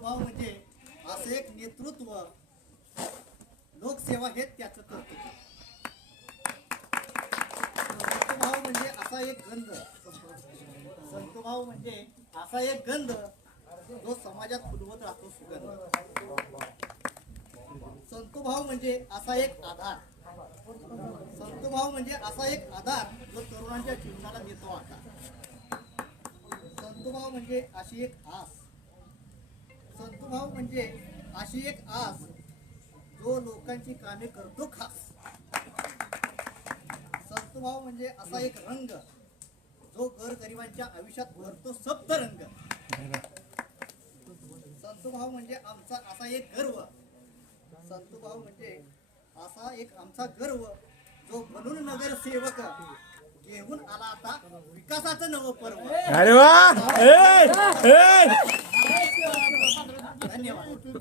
संतभाव म्हणजे असं एक नेतृत्व, लोकसेवा हेच त्याचं कर्तव्य. संतभाव म्हणजे असा एक गंध, संतभाव म्हणजे असा एक गंध जो समाजात फुलवत राहतो सुगंध. संतभाव म्हणजे असा एक आधार, संतभाव म्हणजे असा एक आधार जो तरुणांच्या जीवनाला देतो आकार. संतभाव म्हणजे अशी एक आस, संतभाव म्हणजे अशी एक आस जो लोकांची कामे करतो खास. संतभाव म्हणजे असा एक रंग जो गोरगरिबांच्या आयुष्यात भरतो सप्तरंग. संतभाव म्हणजे आमचा असा एक गर्व, संतभाव म्हणजे असा एक आमचा गर्व जो बनून नगरसेवक घेऊन आला आता विकासाचं नवं पर्व. अरे वा, धन्यवाद.